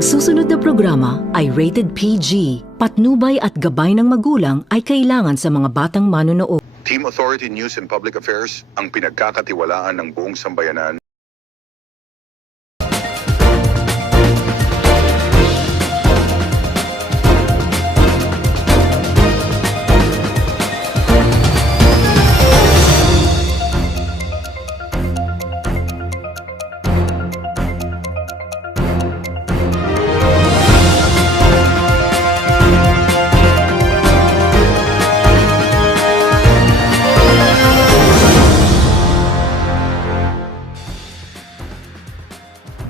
Ang susunod na programa ay rated PG. Patnubay at gabay ng magulang ay kailangan sa mga batang manonood. Team Authority News and Public Affairs, ang pinagkakatiwalaan ng buong sambayanan.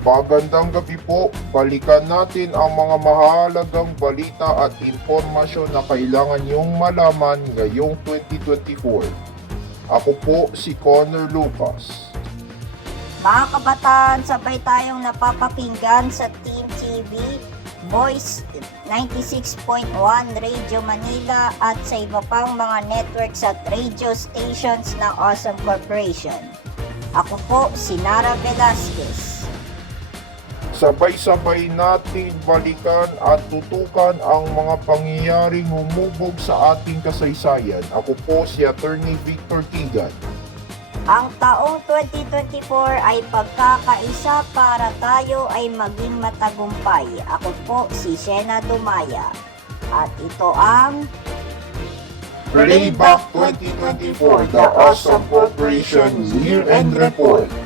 Magandang gabi po. Balikan natin ang mga mahalagang balita at impormasyon na kailangan niyong malaman ngayong 2024. Ako po si Connor Lucas. Mga kabataan, sabay tayong napapakinggan sa Team TV, Voice 96.1 Radio Manila at sa iba pang mga networks at radio stations ng Awesome Corporation. Ako po si Nara Velasquez. Sabay-sabay natin balikan at tutukan ang mga pangyayaring humubog sa ating kasaysayan. Ako po si Attorney Victor Tigan. Ang taong 2024 ay pagkakaisa para tayo ay maging matagumpay. Ako po si Shena Dumaya. At ito ang Playback 2024, the Awesome Corporation Year-End Report.